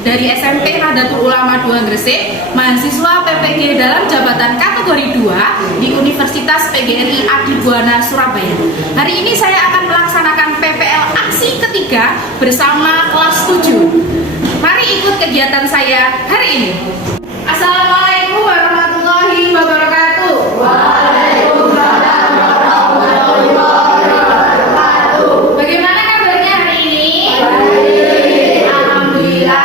dari SMP Nahdlatul Ulama 2 Gresik, mahasiswa PPG dalam jabatan kategori 2 di Universitas PGRI Adibuana Surabaya. Hari ini saya akan melaksanakan PPL aksi ketiga bersama kelas 7. Mari ikut kegiatan saya hari ini. Assalamualaikum warahmatullahi wabarakatuh. Waalaikumsalam warahmatullahi wabarakatuh. Bagaimana kabarnya hari ini? Baik. Alhamdulillah.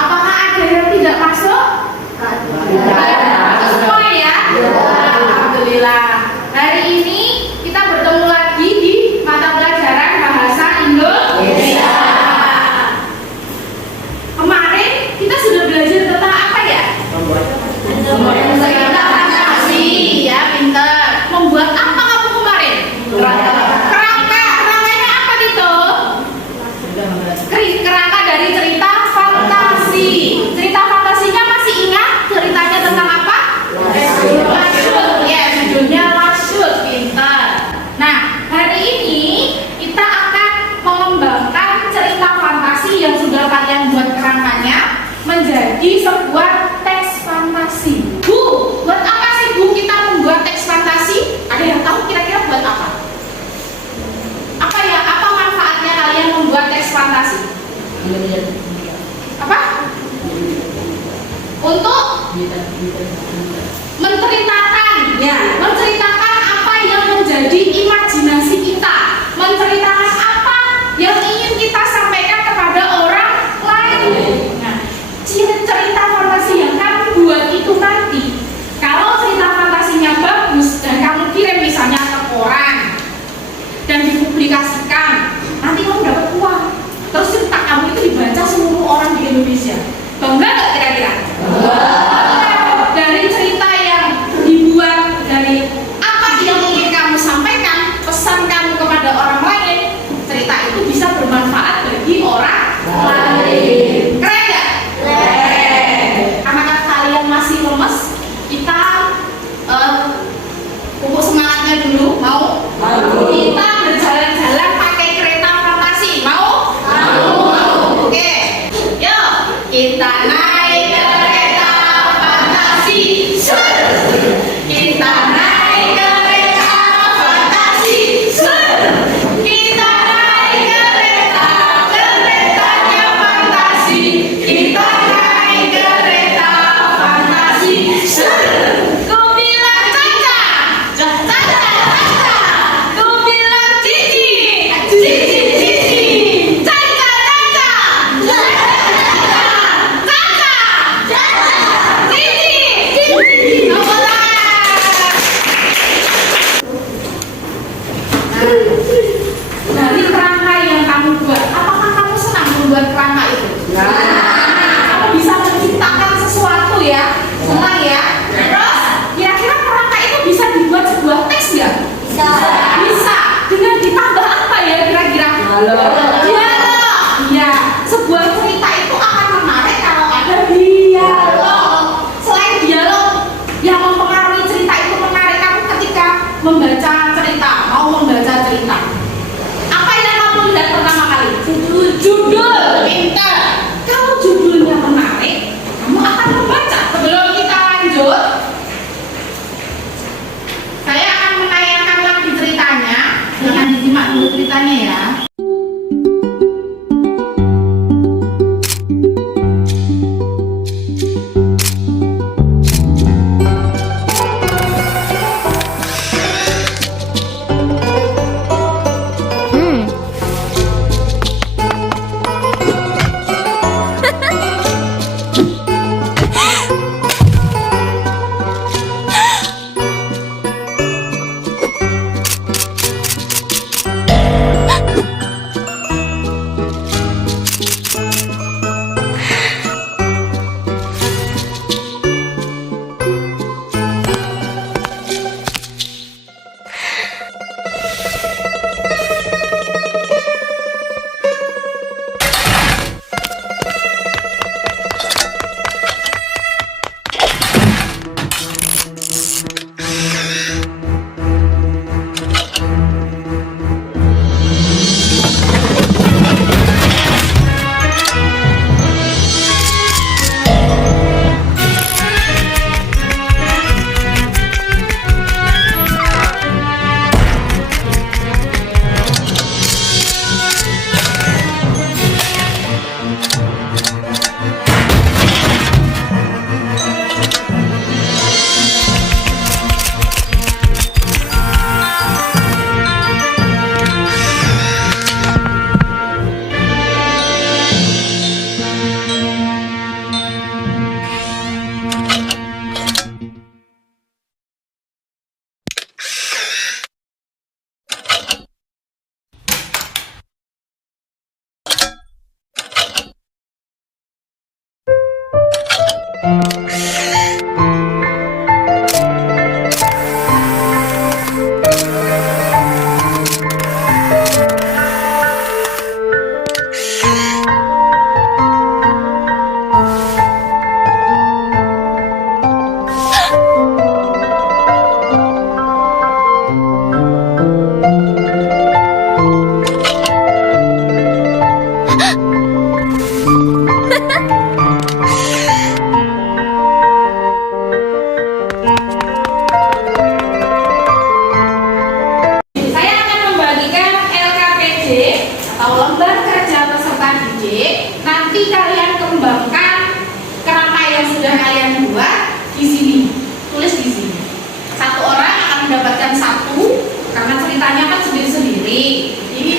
Apakah ada yang tidak masuk? Masuk semua ya? Alhamdulillah. Hari ini kita bertemu lagi di mata pelajaran Bahasa Indonesia. Kemarin kita sudah belajar tentang apa ya? Membuat cerita fantasi, ya pinter. Membuat apa kamu kemarin? Kerangka. Kerangkanya apa itu? Kerangka dari cerita fantasi. Cerita fantasinya masih ingat? Ceritanya tentang apa? Lasyut. Ya, judulnya Lasyut. Pinter. Nah, hari ini kita akan mengembangkan cerita fantasi yang sudah kalian buat kerangkanya menjadi sebuah teks fantasi. Bu, buat apa sih Bu kita membuat teks fantasi? Ada yang tahu kira-kira buat apa? Apa ya? Apa manfaatnya kalian membuat teks fantasi? Apa? Untuk menceritakan, ya, menceritakan apa yang menjadi imajinasi kita, menceritakan apa yang ingin kita sampaikan kepada orang lain. Nah, cerita fantasi yang kamu buat itu nanti, kalau cerita fantasinya bagus dan kamu kirim misalnya ke koran dan dipublikasikan, nanti kamu dapat uang. Terus cerita kamu itu dibaca seluruh orang di Indonesia. Bangga nggak kira-kira? Dari cerita yang dibuat, dari apa yang ingin kamu sampaikan, pesan kamu kepada orang lain, cerita itu bisa bermanfaat bagi orang lain. Keren nggak? Karena kalian masih lemes, kita pupuk semangatnya dulu. Mau? Kita berjalan-jalan pakai kereta fantasi. Mau? Oke, yuk kita naik kereta fantasi. Kita naik kereta fantasi. Kita naik kereta, keretanya fantasi. Kita naik kereta fantasi. Ku bilang Caca, Caca, Caca. Ku bilang Cici, Cici, Cici. Caca, Caca, Caca, Caca. Saya akan membagikan LKPD atau lembar kerja peserta didik. Nanti kalian kembangkan kerangka yang sudah kalian buat di sini. Tulis di sini. Satu orang akan mendapatkan satu karena ceritanya kan sendiri-sendiri. Jadi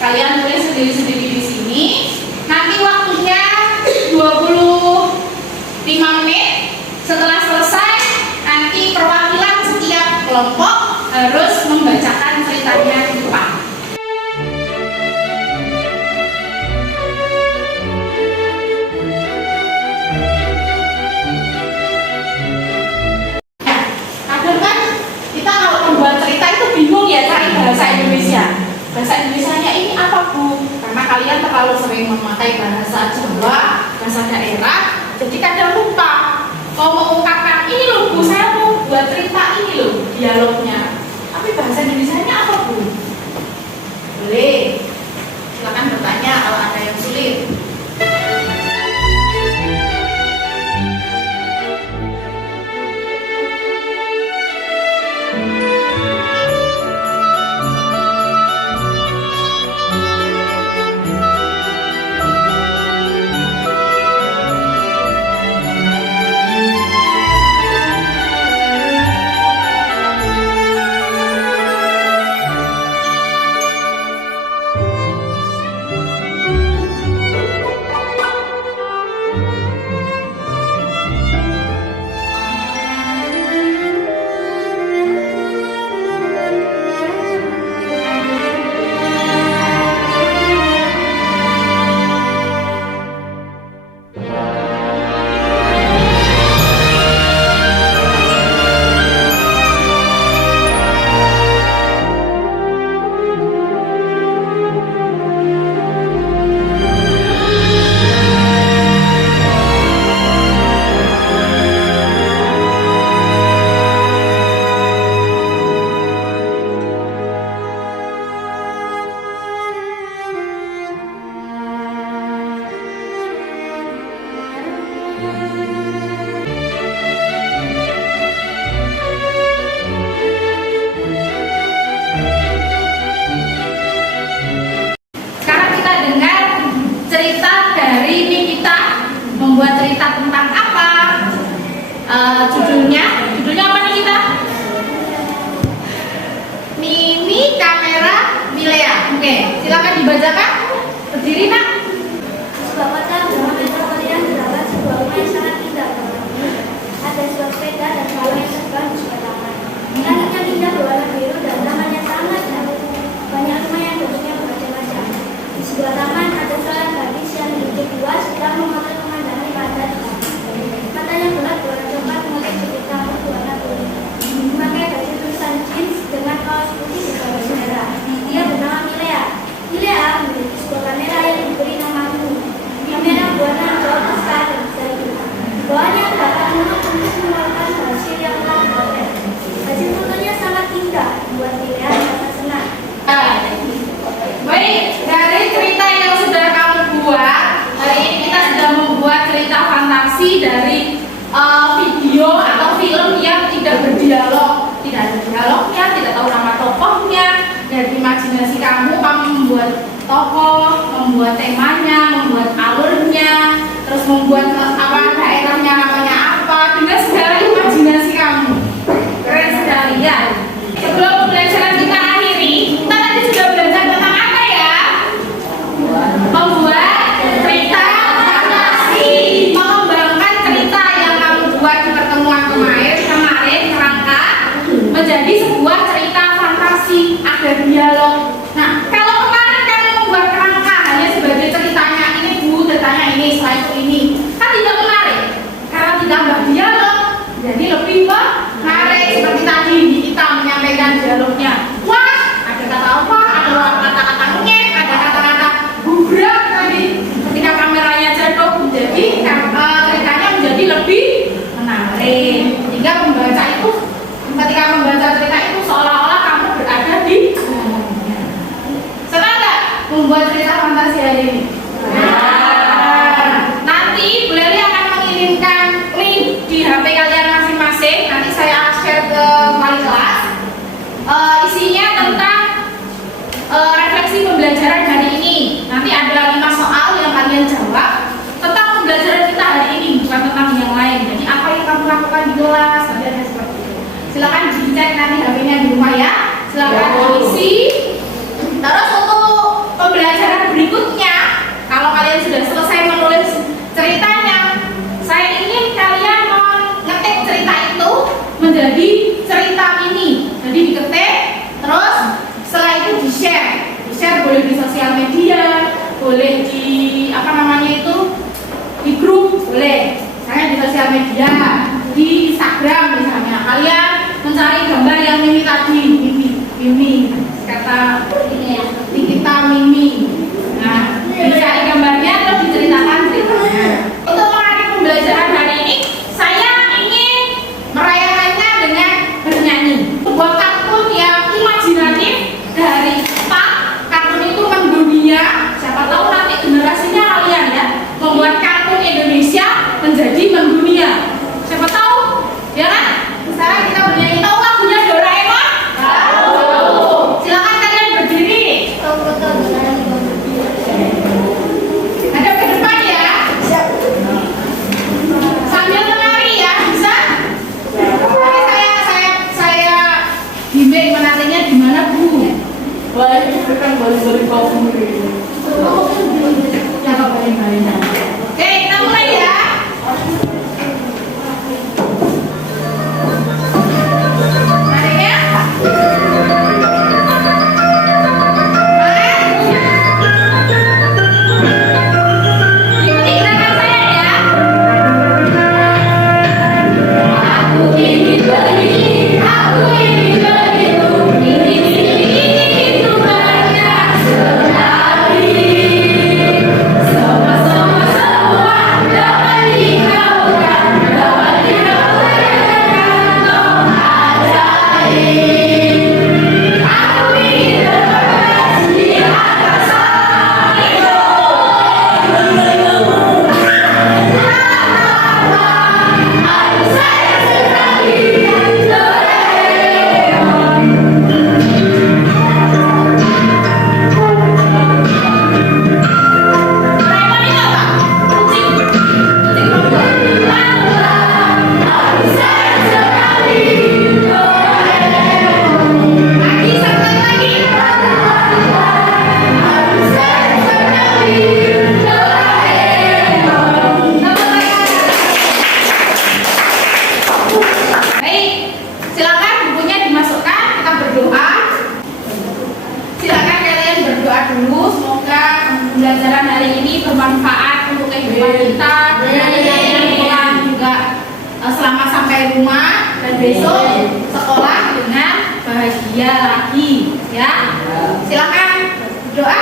kalian tulis sendiri-sendiri di sini. Nanti waktunya 25 menit. Setelah selesai, nanti perwakilan setiap kelompok harus membacakan ceritanya di depan. Ya, kadang kan kita kalau membuat cerita itu bingung ya cari bahasa Indonesia. Bahasa Indonesianya ini apa, Bu? Karena kalian terlalu sering memakai bahasa Jawa, bahasa daerah, jadi kadang lupa. Kalau mengungkapkan ini loh, Bu, saya mau buat cerita ini loh, dialognya. Tapi bahasa Indonesianya apa, Bu? Boleh. Silakan bertanya kalau ada yang sulit. Membuat cerita tentang apa? Judulnya apa nih kita? Mini kamera Milea. Oke, silakan dibacakan. Berdiri, Nak. Sebuah kota bernama Metropolitan terdapat sebuah rumah yang sangat indah. Ada sebuah sepeda dan hewan yang terbang di sebuah taman. Langitnya indah berwarna biru dan tamannya sangat cantik. Banyak rumah yang bentuknya bermacam-macam. Di sebuah taman ada seorang gadis yang duduk luas sedang memotret pemandangan yang ada di taman. Matanya bulat berwarna coklat mengutip jepit rambut berwarna kuning. Memakai baju tulisan jeans dengan kaos putih di garis merah. Dia bernama Milea. Milea memiliki sebuah kamera yang diberi nama Mini. Kamera berwarna hijau peskat dan bisa dibuka. Di bawahnya terdapat menu untuk mengeluarkan hasil yang telah diotret. Hasil fotonya sangat indah, membuat Milea merasa senang. Baik, dari cerita yang sudah kamu buat, hari ini kita sudah membuat cerita fantasi dari video atau film yang tidak berdialog, tidak ada dialognya, tidak tahu nama tokohnya. Dari imajinasi kamu membuat tokoh, membuat temanya, membuat alurnya, terus membuat apa daerahnya namanya apa, dengan segala imajinasi kamu. Keren sekali ya. Sebelum pembelajaran kita akhiri, kita tadi sudah belajar tentang apa ya? Membuat cerita fantasi, mengembangkan cerita yang kamu buat di pertemuan kemarin kerangka menjadi sebuah cerita fantasi, ada dialog. Nah, kalau kemarin kamu membuat kerangka hanya sebagai ceritanya ini Bu, ceritanya ini, setelah itu ini, kan tidak di HP kalian masing-masing. Nanti saya share ke wali kelas. Isinya tentang refleksi pembelajaran hari ini. Nanti ada 5 soal yang kalian jawab tentang pembelajaran kita hari ini, bukan tentang yang lain. Jadi apa yang kamu lakukan di kelas, nanti ada seperti itu. Silakan dicek nanti HP-nya di rumah ya. Silakan diisi. Terus untuk pembelajaran berikutnya, kalau kalian sudah selesai menulis ceritanya, saya ingin kalian mengetik cerita itu menjadi cerita mini. Jadi diketik, terus setelah itu di-share boleh di sosial media, boleh di di grup, boleh. Misalnya di sosial media, di Instagram misalnya. Kalian mencari gambar yang Mimi tadi, Mimi kata ini ya, kita Mimi. Nah, dicari gambarnya terus diceritakan ceritanya. Untuk menarik pembelajaran hari ini, saya ingin merayakannya dengan bernyanyi. Sebuah kartun yang imajinatif dari Jepang. Kartun itu mendunia. Siapa tahu nanti generasinya kalian ya membuat kartun Indonesia menjadi mendunia. Siapa tahu, ya kan? Sekarang kita bernyanyi. Tahu lagunya Doraemon? Tahu. Silakan kalian berdiri. Ada ke depan ya. Sambil menari ya, bisa? Saya bimbing menarinya di mana, Bu? Baik, itu kan baru-baru kau sendiri. Ya, Pak, paling-paling. Oke, kita mulai ya. Narinya. Ikuti gerakan saya ya. Aku ingin beri, aku ingin begitu, ingin itu banyak sekali. Sama-sama semua dapat dikaukan, dapat dikaukan dong ajaib. Aku ingin terbebas di atas langit. Aku sayang sekali Doraemon. Doraemon itu apa? Kucing. Kucing membuat. Aku sayang sekali Doraemon. Lagi satu lagi. Aku sayang sekali Doraemon. Baik, silakan bukunya dimasukkan, kita berdoa. Silakan kalian berdoa dulu, semoga pembelajaran hari ini bermanfaat untuk kehidupan kita. Dan kalian pulang juga selamat sampai rumah dan besok sekolah dengan bahagia lagi, ya. Silakan berdoa.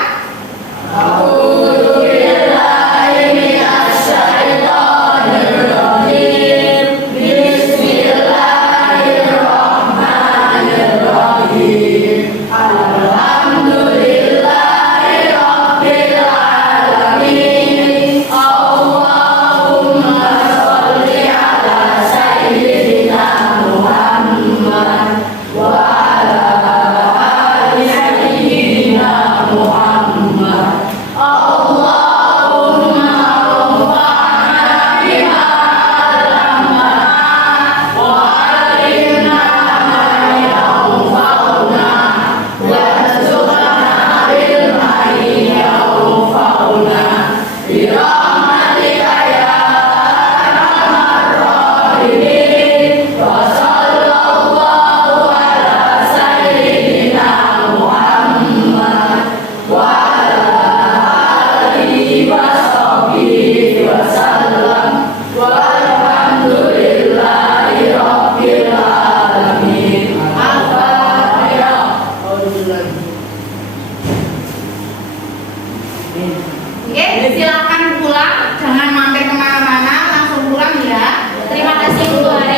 Oke, silakan pulang, jangan mampir kemana-mana, langsung pulang ya. Terima kasih untuk hari